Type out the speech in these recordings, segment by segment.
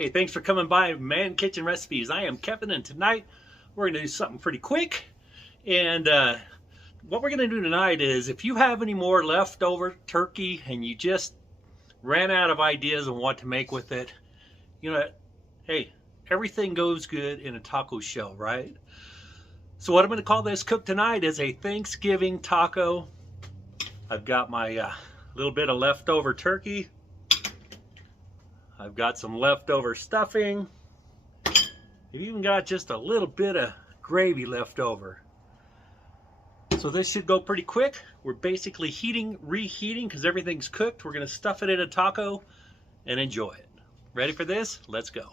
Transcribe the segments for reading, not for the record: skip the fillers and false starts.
Hey, thanks for coming by Man Kitchen Recipes. I am Kevin, and tonight we're going to do something pretty quick. And what we're going to do tonight is, if you have any more leftover turkey and you just ran out of ideas on what to make with it, you know, hey, everything goes good in a taco shell, right? So what I'm going to call this cook tonight is a Thanksgiving taco. I've got my little bit of leftover turkey. I've got some leftover stuffing. I've even got just a little bit of gravy left over. So this should go pretty quick. We're basically reheating because everything's cooked. We're going to stuff it in a taco and enjoy it. Ready for this? Let's go.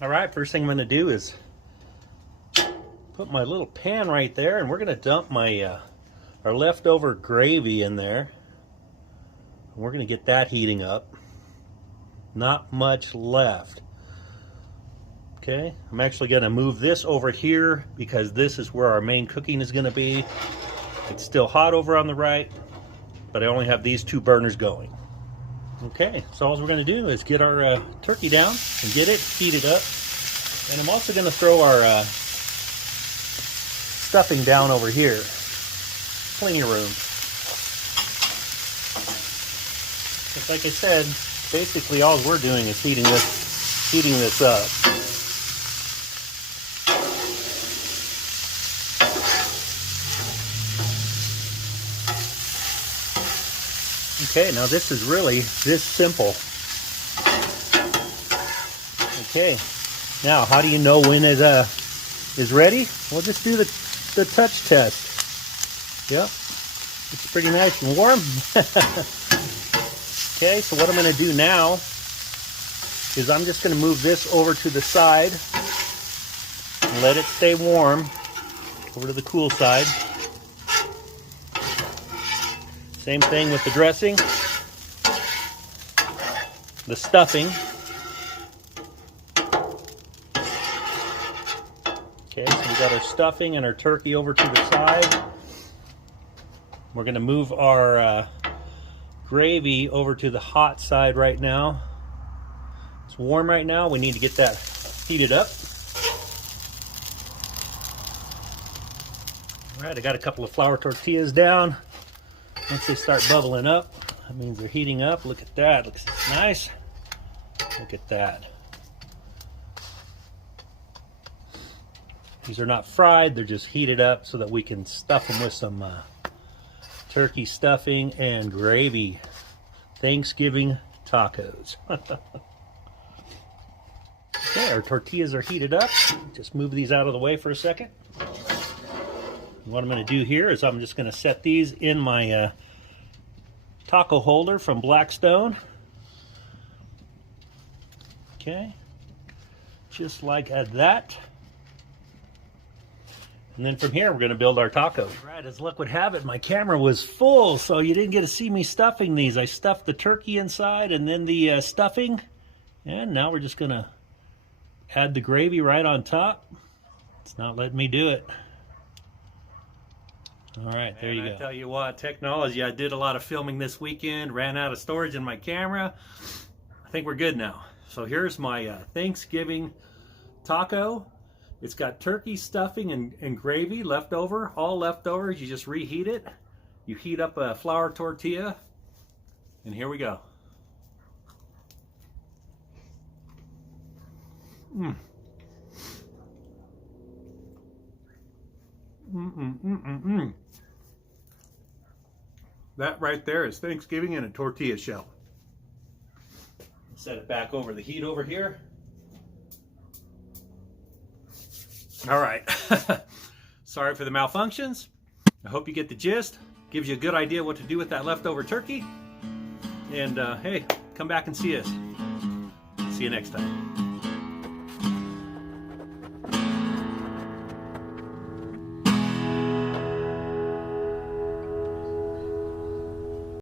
All right, first thing I'm going to do is put my little pan right there, and we're going to dump my our leftover gravy in there. We're going to get that heating up. Not much left. Okay, I'm actually going to move this over here because this is where our main cooking is going to be. It's still hot over on the right, but I only have these two burners going. Okay, so all we're going to do is get our turkey down and get it heated up. And I'm also going to throw our stuffing down over here. Plenty of room. Just like I said, basically all we're doing is heating this up. Okay, now this is really this simple. Okay, now how do you know when it is ready? Well, just do the touch test. Yep, it's pretty nice and warm. Okay, so what I'm going to do now is I'm just going to move this over to the side and let it stay warm over to the cool side. Same thing with the dressing, the stuffing. Okay, so we got our stuffing and our turkey over to the side. We're going to move our gravy over to the hot side right now. It's warm right now. We need to get that heated up. All right, I got a couple of flour tortillas down. Once they start bubbling up, that means they're heating up. Look at that. Looks nice. Look at that. These are not fried. They're just heated up so that we can stuff them with some turkey stuffing and gravy. Thanksgiving tacos. Okay, our tortillas are heated up. Just move these out of the way for a second. What I'm going to do here is I'm just going to set these in my taco holder from Blackstone. Okay, just like that. And then from here, we're going to build our tacos. All right, as luck would have it, my camera was full, so you didn't get to see me stuffing these. I stuffed the turkey inside and then the stuffing. And now we're just going to add the gravy right on top. It's not letting me do it. All right, there you go. I tell you what, technology, I did a lot of filming this weekend, ran out of storage in my camera. I think we're good now. So here's my Thanksgiving taco. It's got turkey stuffing and gravy left over, all leftovers. You just reheat it. You heat up a flour tortilla, and here we go. That right there is Thanksgiving in a tortilla shell. Set it back over the heat over here. All right. Sorry for the malfunctions. I hope you get the gist. Gives you a good idea what to do with that leftover turkey. And hey, come back and see us. See you next time.